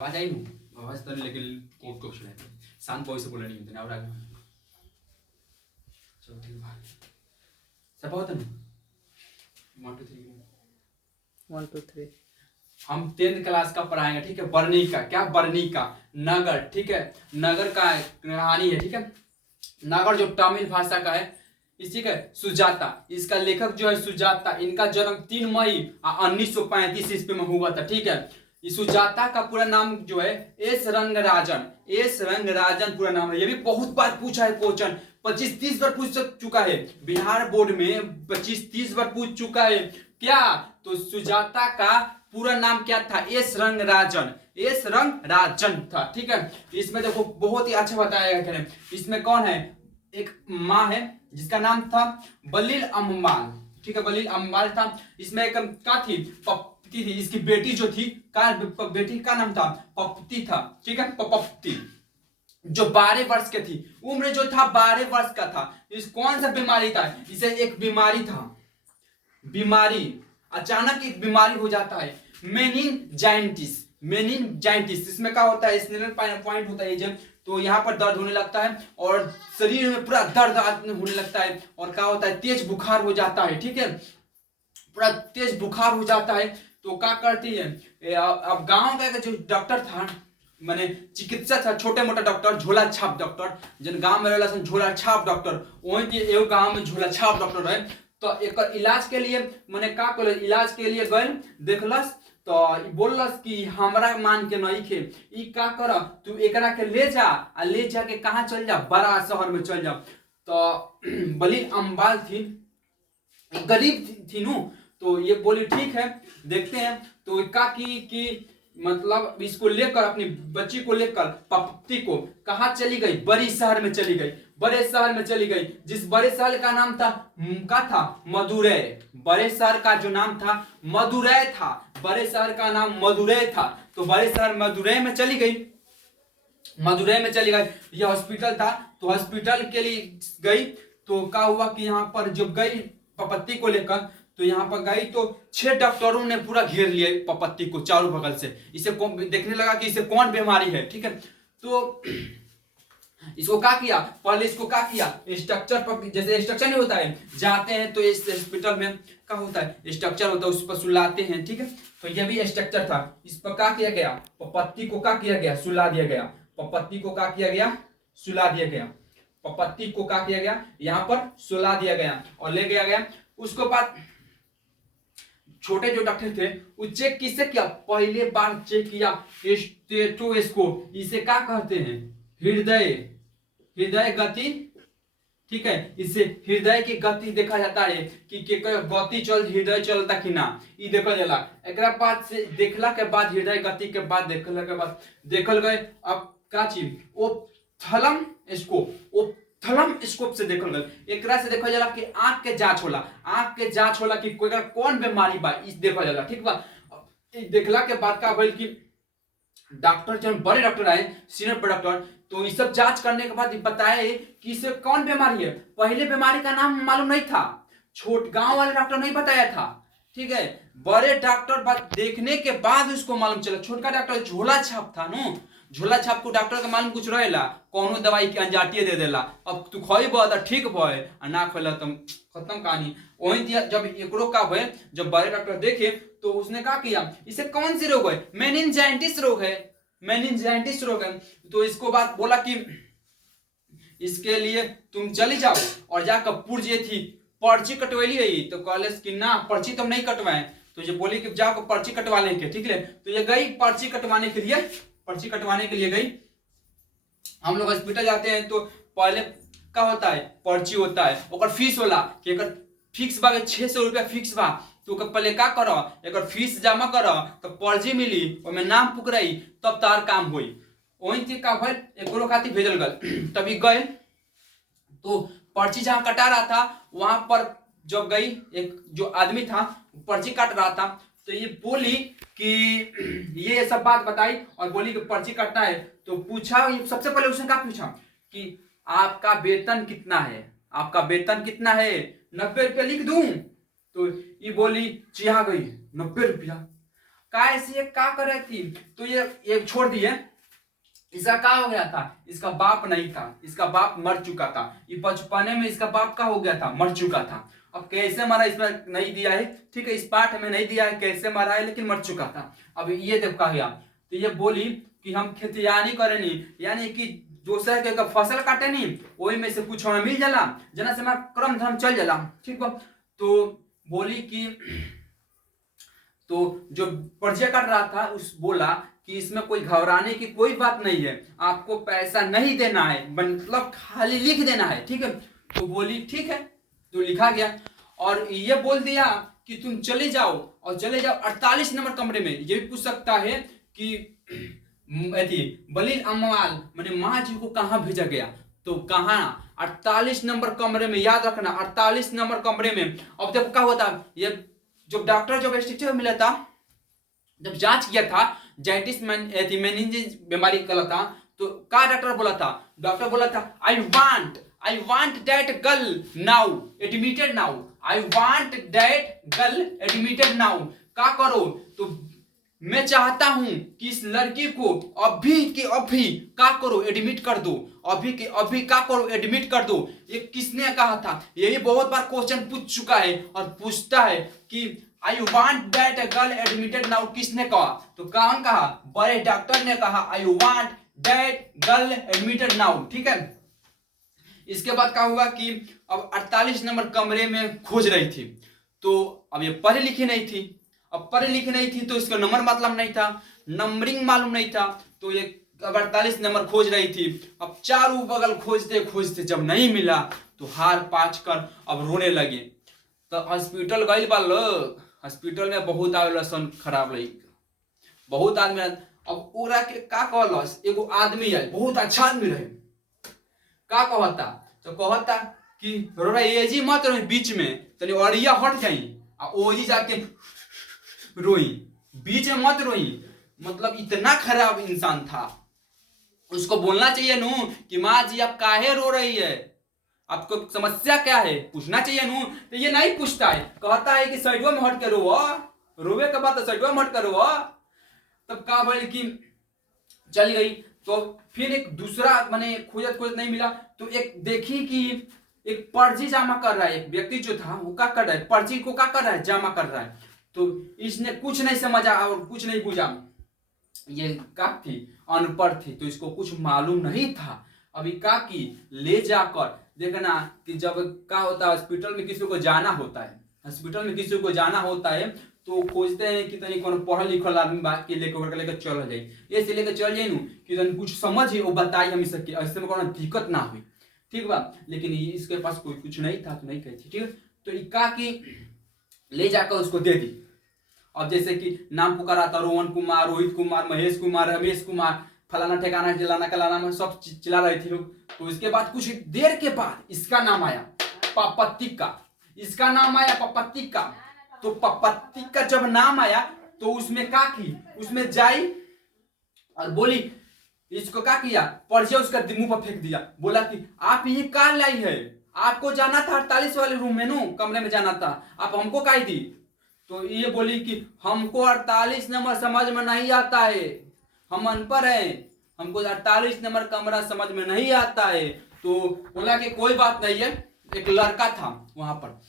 आवाज आई हूँ आवाज तर लेकिन कोट को सुना शांत वॉइस से बोलना नहीं होता ना और आगे चलो ठीक है सब होता ना 1 2 3 1 2 3 हम 10th क्लास का पढ़ाएंगे। ठीक है, बरनी का क्या, बरनी का नगर। ठीक है, नगर का कहानी है। ठीक है, नगर जो तमिल भाषा का है, इसी का सुजाता, इसका लेखक जो है सुजाता। इनका जन्म 3 मई 1935 ईस्वी में हुआ था। ठीक है, इस सुजाता का पूरा नाम जो है एस रंगराजन, एस रंगराजन पूरा नाम है। ये भी बहुत बार पूछा है क्वेश्चन, 25-30 बार पूछ चुका है बिहार बोर्ड में, 25-30 बार पूछ चुका है। क्या तो सुजाता का पूरा नाम क्या था? एस रंगराजन, एस रंगराजन था। ठीक है, इसमें देखो बहुत ही अच्छा बताया गया है। इसमें कौन है? एक माँ है जिसका नाम था बलील अम्बाल। ठीक है, बलील अम्बाल था। इसमें एक क्या थी? पप्ती थी। इसकी बेटी जो थी बेटी का नाम था पप्ती था। ठीक है, पप्ती, जो 12 वर्ष के थी, उम्र जो था 12 वर्ष का था। इस कौन सा बीमारी था? इसे एक बीमारी था, बीमारी अचानक एक बीमारी हो जाता है, मेनिनजाइटिस। मेनिनजाइटिस इसमें क्या होता है? स्नेल पॉइंट होता है जब, तो यहाँ पर दर्द होने लगता है और शरीर में पूरा दर्द होने लगता है और क्या होता है? तेज बुखार हो जाता है। ठीक है, पूरा तेज बुखार हो जाता है। तो क्या करती है? अब गांव का जो डॉक्टर था, माने चिकित्सक था, छोटे मोटा डॉक्टर, झोला छाप डॉक्टर, जिन गांव में रहला झोला छाप डॉक्टर, वही एगो गांव में झोला छाप डॉक्टर है। तो एक इलाज के लिए मैंने का कर इलाज के लिए गए, देखलस तो बोललस कि हमरा मान के नहीं खे, ई का कर, तू एकरा के ले जा, आ ले जाके कहाँ चल जा? बड़ा शहर में चल जा। तो बलील अम्बाल थी, गरीब थी नू, तो ये बोली ठीक है देखते हैं। तो का कि मतलब इसको लेकर, अपनी बच्ची को लेकर पप्ती को कहा चली गई? बड़ी शहर में चली गई, बड़े शहर में चली गई। जिस बड़े शहर का नाम था का था मदुरै। बड़े शहर का जो नाम था मदुरै था, बड़े शहर का नाम मदुरै था। तो बड़े शहर मदुरै में चली गई, मदुरै में चली गई। यह हॉस्पिटल था, तो हॉस्पिटल के लिए गई। तो क्या हुआ कि यहाँ पर जब गई पपत्ती को लेकर, तो यहाँ पर गई तो 6 डॉक्टरों ने पूरा घेर लिया पपत्ती को चारों बगल से। इसे देखने लगा कि इसे कौन बीमारी है। ठीक है, तो इसको क्या किया? पहले इसको क्या किया? स्ट्रक्चर पर, जैसे स्ट्रक्चर नहीं होता है, जाते हैं तो इस हॉस्पिटल में क्या होता है? स्ट्रक्चर होता है, उस पर सुलाते हैं। ठीक है, तो यह भी स्ट्रक्चर था। इस पर क्या किया गया? पपत्ती को क्या किया गया? सुला दिया गया। पपत्ती को क्या किया गया? सुला दिया गया। पपत्ती को क्या किया गया? यहाँ पर सुला दिया गया और ले गया गया। उसके बाद छोटे जो डॉक्टर थे वो चेक किससे किया? पहले बार चेक किया स्टेथोस्कोप, इसे क्या कहते हैं? हृदय, हृदय गति। ठीक है, इससे हृदय की गति देखा जाता है कि गति चल, हृदय चलता कि ना, ये देखल जाला। एकरा बाद से देखला के बाद, हृदय गति के बाद देखला के बाद देखल गए अब का चीज? ओ थलम स्कोप, ओ थलम स्कोप से देखल गए। एकरा से देखल जाला कि आंख के जांच होला, आंख के जांच होला कि कोई कौन बीमारी बा, इस देखल जाला। ठीक बा, देखला के बाद का भइल कि डॉक्टर जब बड़े डॉक्टर आए, सीनियर डॉक्टर, तो ये सब जांच करने के बाद बताए कि इसे कौन बीमारी है। पहले बीमारी का नाम मालूम नहीं था, छोट गांव वाले डॉक्टर नहीं बताया था। ठीक है, बड़े डॉक्टर देखने के बाद उसको मालूम चला। छोटका डॉक्टर झोला छाप था नो, झोला छाप को डॉक्टर का मालूम कुछ रहेला, कौनो दवाई के अंजाटिए दे देला, अब तू खइबा त ठीक भय, आ ना खइला त खत्म कहानी। वही जब एकरो का भय, जब बड़े डॉक्टर देखे तो उसने क्या किया? इसे कौन सी रोग है? मेनिनजाइटिस रोग है, मेनिनजाइटिस रोग है। तो इसको बात बोला कि इसके लिए तुम चली जाओ और जाकर पुर्जे थी पर्ची कटवैली गई। तो कॉलेज की ना पर्ची तुम नहीं कटवाए, तो ये बोली कि जाकर पर्ची कटवा लेंगे। ठीक है, तो ये गई पर्ची कटवाने के लिए, पर्ची कटवाने के लिए गई। हम लोग हॉस्पिटल जाते हैं तो पहले क्या होता है? पर्ची होता है, और फीस होला कि अगर फिक्स बा 600 रुपया फिक्स बा, तो पहले का करो, एक फीस जमा करो तो पर्ची मिली, उसमें नाम पुकराई, तब तार काम हुई। वही थी का भइल, एकरो खातिर भेजल गल। तभी गए तो पर्ची जहां कटा रहा था वहां पर जब गई, एक जो आदमी था पर्ची काट रहा था, तो ये बोली कि ये सब बात बताई और बोली कि पर्ची कटना है। तो पूछा, सबसे पहले उसने क्या पूछा कि आपका वेतन कितना है? आपका वेतन कितना है? 90 रुपया लिख दूं? तो ये बोली चिढ़ा गई, 90 रुपया? का ऐसी है का कर रही थी, तो ये छोड़ दिए। इसका क्या हो गया था, इसका बाप नहीं था, इसका बाप मर चुका था, ये बचपने में इसका बाप का हो गया था, मर चुका था। अब कैसे मरा इसमें नहीं दिया है, ठीक है, इस पाठ में नहीं दिया है कैसे मरा है, लेकिन मर चुका था। अब ये देखो कहा गया, तो ये बोली कि हम खेतियानी करे नहीं, यानी कि दूसरा के फसल काटे नहीं, वही में से कुछ हमें मिल जाला, जना से हमारा क्रम धर्म चल जाला, ठीक बा। तो बोली कि तो जो पर्चे काट रहा था उस बोला कि इसमें कोई घबराने की कोई बात नहीं है, आपको पैसा नहीं देना है, मतलब खाली लिख देना है, ठीक है। तो बोली ठीक है, तो लिखा गया और ये बोल दिया कि तुम चले जाओ, और चले जाओ 48 नंबर कमरे में। ये भी पूछ सकता है कि बलील अम्माल मैंने माँ जी को कहाँ भेजा गया, तो कहाँ 48 नंबर कमरे में, याद रखना 48 नंबर कमरे में। अब देखो क्या हुआ था, ये जब डॉक्टर जब स्ट्रक्चर मिला था, जब जांच किया था जाइटिस मेनिंजिस बीमारी का था, तो क्या डॉक्टर बोला था, डॉक्टर बोला था I want that girl now admitted now, I want that girl admitted now. क्या करो, तो मैं चाहता हूं कि इस लड़की को अभी के अभी क्या करो एडमिट कर दो, अभी के अभी क्या करो एडमिट कर दो। ये किसने कहा था, ये भी बहुत बार क्वेश्चन पूछ चुका है और पूछता है कि I want that girl admitted now, किसने कहा, तो कौन कहा, बड़े डॉक्टर ने कहा I want that girl admitted now, ठीक है। इसके बाद क्या हुआ कि अब 48 नंबर कमरे में खोज रही थी, तो अब ये पढ़ी लिखी नहीं थी, अब पढ़ी लिखी नहीं थी तो इसका नंबर मतलब नहीं था, नंबरिंग मालूम नहीं था, तो ये अब 48 नंबर खोज रही थी। अब चारों बगल खोजते खोजते जब नहीं मिला तो हार पाच कर अब रोने लगे। तो हॉस्पिटल गई बा लोग, हॉस्पिटल में बहुत आवेलन खराब रही, बहुत आदमी। अब ओरा के का कहलस, एगो आदमी है बहुत अच्छा आदमी रहे, का कहता, तो कहता कि रोरा एजी मत रही बीच में, तनी अड़िया हट जाई आ ओजी जाके रोई, बीच में मत रोई। मतलब इतना खराब इंसान था, उसको बोलना चाहिए नू कि माँ जी आप काहे रो रही है, आपको समस्या क्या है, पूछना चाहिए नू। तो ये नहीं पूछता है, कहता है कि साइडवा में हट के रो, रोवे के बाद तो साइडवा में हट के रो। तब का बोल कि चल गई, तो फिर एक दूसरा मैंने खोजत खोजत नहीं मिला, तो एक देखी कि एक पर्ची जमा कर रहा है, एक व्यक्ति जो था वो क्या कर रहा है, पर्ची को क्या कर रहा है, जमा कर रहा है। तो इसने कुछ नहीं समझा और कुछ नहीं बुझा, ये क्या थी, अनपढ़ थी, तो इसको कुछ मालूम नहीं था। अभी क्या की ले जाकर देखना कि जब क्या होता है हॉस्पिटल में किसी को जाना होता है, हॉस्पिटल में किसी को जाना होता है तो खोजते हैं कि तनी कौन पढ़ल लिखल आदमी बात के लेकर चल जाए, ऐसे लेकर चल जाए नू कि तनी कुछ समझ है वो बताई हम इसके, ऐसे में कोनो दिक्कत ना हुई, ठीक बा। लेकिन इसके पास कोई कुछ नहीं था तो नहीं कहती, ठीक है। तो इक्का की ले जाकर उसको दे दी। अब जैसे कि नाम पुकारा था रोहन कुमार, रोहित कुमार, महेश कुमार, रमेश कुमार, फलाना ठिकाना चिलाना कलाना में सब चिल्ला रहे थे लोग। तो उसके बाद कुछ देर के बाद इसका नाम आया पपत्तिका, इसका नाम आया पपत्तिका। तो पपत्तिका जब नाम आया तो उसमें क्या की, उसमें जाई और बोली, इसको क्या किया, पर्चे उसका मुंह पर फेंक दिया, बोला कि आप ये क्या लाई है, आपको जाना था 48 वाले रूम में नो कमरे में जाना था, आप हमको काहे दी। तो ये बोली कि हमको 48 नंबर समझ में नहीं आता है, हम अनपढ़ हैं, हमको 48 नंबर कमरा समझ में नहीं आता है। तो बोला कि कोई बात नहीं है। एक लड़का था वहां पर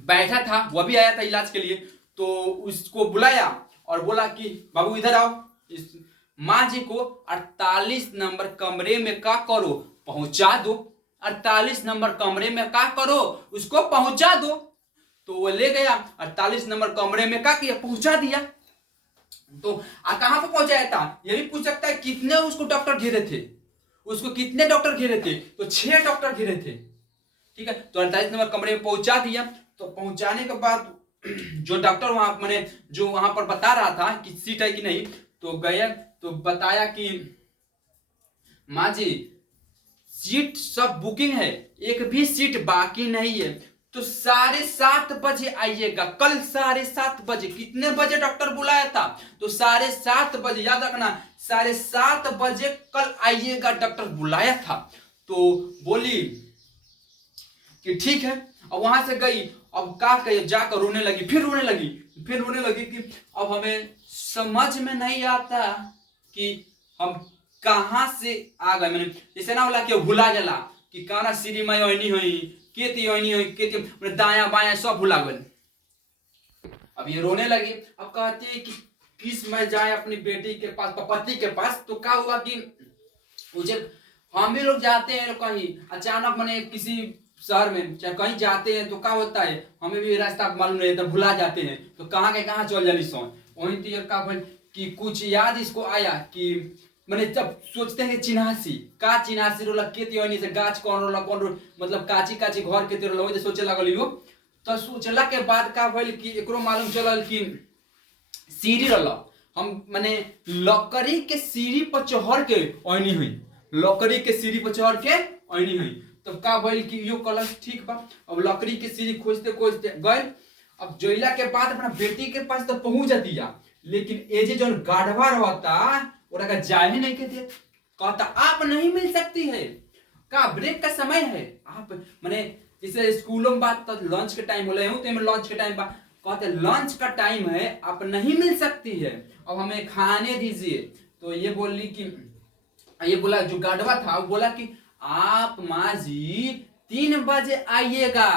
बैठा था, वह भी आया था इलाज के लिए, तो उसको बुलाया और बोला कि बाबू इधर आओ, इस माँ जी को 48 नंबर कमरे में क्या करो, पहुंचा दो, 48 नंबर कमरे में क्या करो, उसको पहुंचा दो। तो वो ले गया 48 नंबर कमरे में, क्या किया, पहुंचा दिया। तो कहां पर पहुंचाया था ये भी पूछ सकता है, कितने उसको डॉक्टर घेरे थे, उसको कितने डॉक्टर घेरे थे, तो 6 डॉक्टर घेरे थे, ठीक है। तो 48 नंबर कमरे में पहुंचा दिया। तो पहुंचाने के बाद जो डॉक्टर वहां मैंने जो वहां पर बता रहा था कि सीट है कि नहीं, तो गए तो बताया कि माँ जी सीट सब बुकिंग है, एक भी सीट बाकी नहीं है, तो 7:30 बजे आइएगा, कल 7:30 बजे। कितने बजे डॉक्टर बुलाया था, तो 7:30 बजे, याद रखना 7:30 बजे कल आइएगा, डॉक्टर बुलाया था। तो बोली कि ठीक है। और वहां से गई, अब क्या कहे, जाकर रोने लगी, फिर रोने लगी कि अब हमें समझ में नहीं आता कि हम कहाँ से आ गए। मैंने जैसे ना बोला कि भुला जला कि काना सीरी में ओइनी हुई केती ओइनी हुई केती, मैंने दाया बाया सब भुला गए। अब ये रोने लगी। अब कहती है कि किस मैं जाए अपनी बेटी के पास, पति के पास। तो क्या हुआ कि मुझे हम भी लोग जाते हैं कहीं अचानक, मैंने किसी शहर में चाहे कहीं जाते हैं तो क्या होता है, हमें भी रास्ता मालूम नहीं रहता, भुला जाते हैं तो कहाँ के कहाँ चल जानी सोन। वही तो का कि कुछ याद इसको आया कि मैंने जब सोचते हैं चिन्हासी का चिन्हासी रोला के से गाछ कौन रोला कौन रोल, मतलब काची काची घर के रोला, वही सोचे लगल हो। तो सोचला के बाद का भइल कि एकरो मालूम चलल कि सीढ़ी रहा। हम मैंने लकड़ी के सीढ़ी पर चढ़ के ओनी हुई, लकड़ी के सीढ़ी पर चढ़ के ओनी हुई। तब का भइल कि यो कलश ठीक बा। अब लकड़ी के सीढ़ी खोजते खोजते गए। अब जोइला के बाद अपना बेटी के पास तो पहुंच दिया, लेकिन एजे जो गाढ़वा रहता ओरा का जाए ही नहीं के दे। कहता आप नहीं मिल सकती है, का ब्रेक का समय है आप, मैंने जैसे स्कूलों में बात तो लंच के टाइम बोले हूँ तो लंच के टाइम बात कहते लंच का टाइम है आप नहीं मिल सकती है, अब हमें खाने दीजिए। तो ये बोली कि ये बोला जो गाढ़वा था वो बोला कि आप माँ जी 3 बजे आइएगा।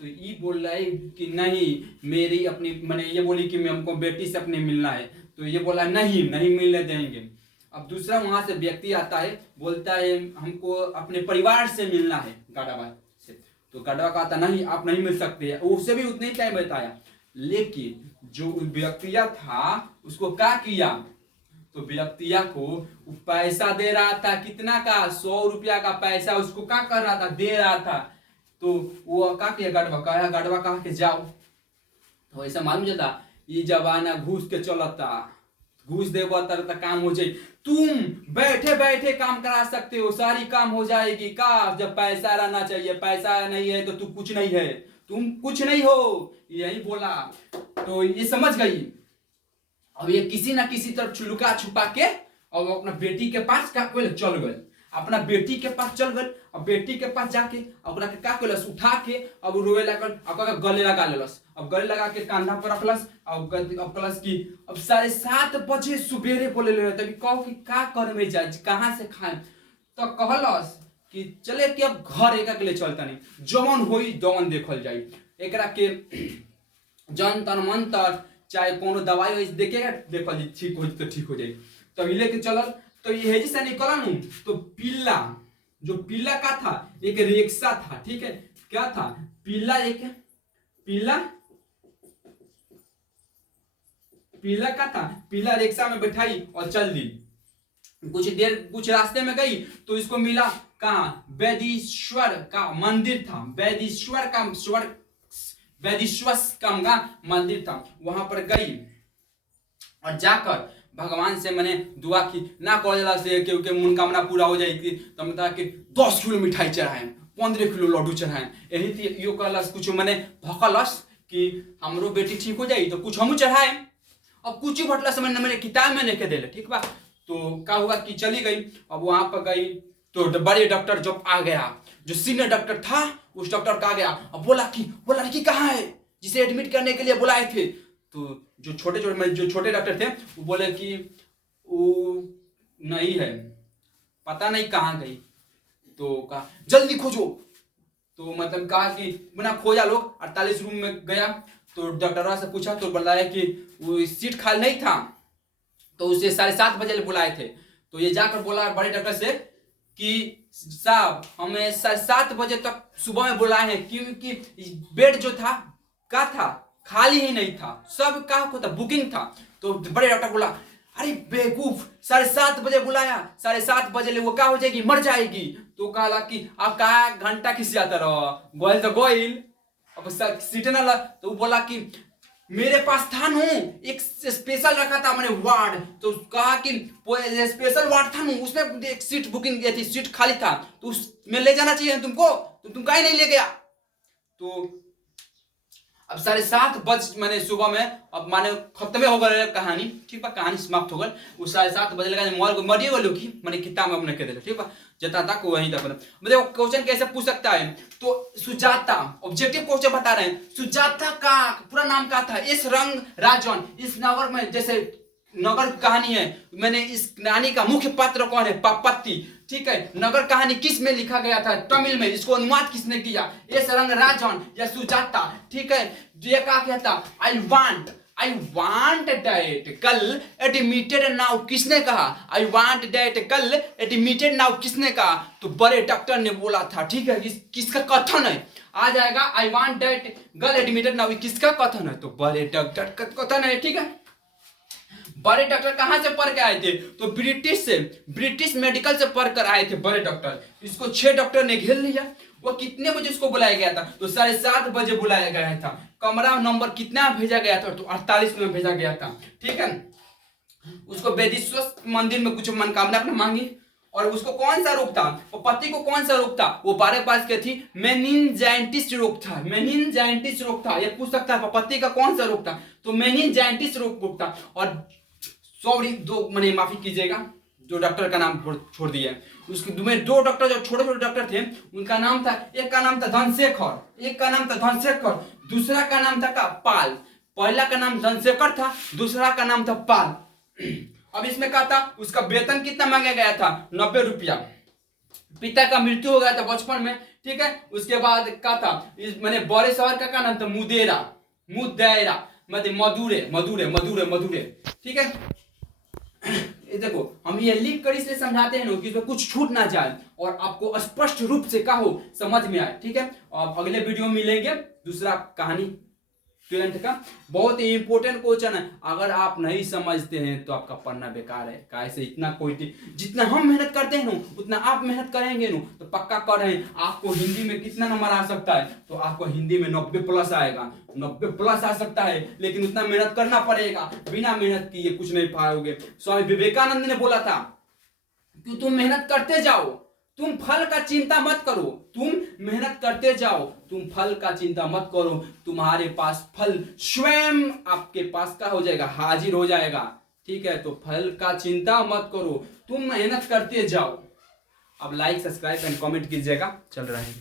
तो ये बोल रहा है कि नहीं मेरी अपनी मैंने ये बोली कि मैं हमको बेटी से अपने मिलना है। तो ये बोला नहीं नहीं मिलने देंगे। अब दूसरा वहां से व्यक्ति आता है बोलता है हमको अपने परिवार से मिलना है गाढ़वा से। तो गाढ़वा कहता नहीं आप नहीं मिल सकते हैं, उससे भी उतने ही टाइम बताया। लेकिन जो व्यक्तिया था उसको क्या किया, तो व्यक्तिया को पैसा दे रहा था, कितना का 100 रुपया का पैसा उसको क्या कर रहा था, दे रहा था। तो वो क्या किया गाढ़वा कहा के जाओ। तो ऐसा मालूम जाता ये जमाना घूस के चलता, घूस देवा तरह काम हो जाए, तुम बैठे बैठे काम करा सकते हो, सारी काम हो जाएगी का, जब पैसा रहना चाहिए, पैसा नहीं है तो तू कुछ नहीं है, तुम कुछ नहीं हो, यही बोला। तो ये समझ गई। अब ये किसी ना किसी तरफ लुका छुपा के और अपना बेटी के पास क्या चल गए, अपना बेटी के पास चल गए। अब बेटी के पास जाके अपना क्या कलस उठा के अब रोए लगल, अब गले लगा लेलस, अब गले लगा के कांधा पर रखलस। अब प्लस की अब 7:30 बजे सुबेरे बोले ले तभी कहो कि का करे में जाए कहाँ से खाए। तो कहलस कि चले कि अब घर एक के लिए चलता नहीं, जवन होई दवन देखल जाई, एकरा के जंतर मंतर चाहे कोनो दवाई देखेगा देखल जी ठीक हो तो ठीक हो जाए। तो लेके चलल। तो ये से निकला नू तो पिल्ला, जो पिल्ला का था एक रिक्शा था, ठीक है क्या था पिल्ला, एक पिल्ला का था, पिल्ला रिक्शा में बैठाई और चल दी। कुछ देर कुछ रास्ते में गई तो इसको मिला कहाँ वैदीश्वर का मंदिर था, वैदीश्वर का मंदिर था। वहां पर गई और जाकर भगवान से मैंने दुआ की ना कॉलेज से क्योंकि मनोकामना पूरा हो जाएगी। तो मैं कि 10 किलो मिठाई चढ़ाएं, 15 किलो लड्डू चढ़ाएं, यही थी यो कहलस कुछ मैंने भकलस कि हमरो बेटी ठीक हो जाए तो कुछ हम चढ़ाए। अब कुछ ही भटला समय मैंने किताब में लेके दे, ठीक बा। तो क्या हुआ कि चली गई। अब वहां पर गई तो बड़े डॉक्टर जब आ गया, जो सीनियर डॉक्टर था उस डॉक्टर का आ गया। अब बोला कि वो लड़की कहाँ है जिसे एडमिट करने के लिए बुलाए थे। तो जो छोटे डॉक्टर थे वो बोले कि वो नहीं है, पता नहीं कहाँ गई। तो कहा जल्दी खोजो। तो मतलब कहा कि बिना खोजा लोग 48 रूम में गया। तो डॉक्टर से पूछा तो बताया कि वो सीट खाली नहीं था, तो उसे 7:30 बजे बुलाए थे। तो ये जाकर बोला बड़े डॉक्टर से कि साहब हमें 7:30 बजे तक सुबह में बुलाए हैं क्योंकि बेड जो था क्या था खाली ही नहीं था, सब का होता बुकिंग था। तो बड़े डॉक्टर बोला अरे बेवकूफ 7:30 बजे बुलाया, 7:30 बजे वो क्या हो जाएगी, मर जाएगी। तो कहा कि आप कहा घंटा किस जाता रहो, गोयल तो गोयल अब सीट ना ला। तो वो बोला कि मेरे पास था नू एक स्पेशल रखा था मैंने वार्ड। तो कहा कि स्पेशल वार्ड था नू, उसमें एक सीट बुकिंग की थी, सीट खाली था तो उसमें ले जाना चाहिए तुमको, तो तुम काहे नहीं ले गया। तो अब 7:30 बज मैंने सुबह में अब माने खत्म हो गए कहानी, ठीक बा, कहानी समाप्त हो गई। वो 7:30 बजे लगा मोबाइल को मरिए वालों की मैंने किताब में अपने कह दिया, ठीक बा, जता तक वहीं तक। मतलब क्वेश्चन कैसे पूछ सकता है। तो सुजाता ऑब्जेक्टिव क्वेश्चन बता रहे हैं, सुजाता का पूरा नाम क्या था, इस रंग राजन इस नगर में जैसे नगर कहानी है। मैंने इस कहानी का मुख्य पात्र कौन है? पापत्ती। ठीक है, नगर कहानी किस में लिखा गया था? तमिल में। इसको अनुवाद किसने किया? एस रंगराजन या सुजाता। ठीक है, ये कहा गया था आई वांट दैट कल एडमिटेड नाउ किसने कहा? आई वांट दैट कल एडमिटेड नाउ किसने कहा? तो बड़े डॉक्टर ने बोला था। ठीक है, किसका कथन है? आ जाएगा I want that girl admitted now, किसका कथन है? तो बड़े डॉक्टर का कथन है। ठीक है, बड़े डॉक्टर कहां से पढ़ के आए थे? तो ब्रिटिश मेडिकल से पढ़ कर आए थे बड़े डॉक्टर। इसको 6 डॉक्टर ने घेर लिया। वो कितने बजे उसको बुलाया गया था? तो 7:30 बजे बुलाया गया था। कमरा नंबर कितना भेजा गया था? तो 48 में भेजा गया था। ठीक है, उसको वेदिश्वर मंदिर में कुछ मनोकामना अपने मांगी। और उसको कौन सा रोग था? वो पति को कौन सा रोग था? वो 12 पास के थी, मेनिनजाइटिस रोग था। मेनिनजाइटिस रोग था। ये पूछ सकता है पति का कौन सा रोग था? तो मेनिनजाइटिस रोग था। और सॉरी, दो मैंने माफी कीजिएगा, जो डॉक्टर का नाम छोड़ दिया। उसके में 2 डॉक्टर जो छोटे छोटे डॉक्टर थे, उनका नाम था, एक का नाम था धनशेखर, एक का नाम था धनशेखर, दूसरा का नाम था का पाल। पहला का नाम धनशेखर था, दूसरा का नाम था पाल। अब इसमें क्या था? उसका वेतन कितना मांगा गया था? 90 रुपया। पिता का मृत्यु हो गया था बचपन में। ठीक है, उसके बाद क्या था? मैंने बड़े शहर का क्या नाम था? मुदेरा मधुरे। ठीक है, ये देखो, हम ये लिख कर इसलिए समझाते हैं ना कि इसमें कुछ छूट ना जाए और आपको स्पष्ट रूप से क्या हो, समझ में आए। ठीक है, अब अगले वीडियो में मिलेंगे दूसरा कहानी 12th का। बहुत ही इंपॉर्टेंट क्वेश्चन है। अगर आप नहीं समझते हैं तो आपका पढ़ना बेकार है। कैसे? इतना कोई जितना हम मेहनत करते हैं ना, उतना आप मेहनत करेंगे ना, तो पक्का कर रहे हैं आपको हिंदी में कितना नंबर आ सकता है? तो आपको हिंदी में 90+ आएगा, 90+ आ सकता है। लेकिन उतना मेहनत करना पड़ेगा। बिना मेहनत किए कुछ नहीं पाओगे। स्वामी विवेकानंद ने बोला था कि तुम मेहनत करते जाओ, तुम फल का चिंता मत करो। तुम मेहनत करते जाओ, तुम फल का चिंता मत करो। तुम्हारे पास फल स्वयं आपके पास का हो जाएगा, हाजिर हो जाएगा। ठीक है, तो फल का चिंता मत करो, तुम मेहनत करते जाओ। अब लाइक, सब्सक्राइब एंड कमेंट कीजिएगा। चल रहे हैं।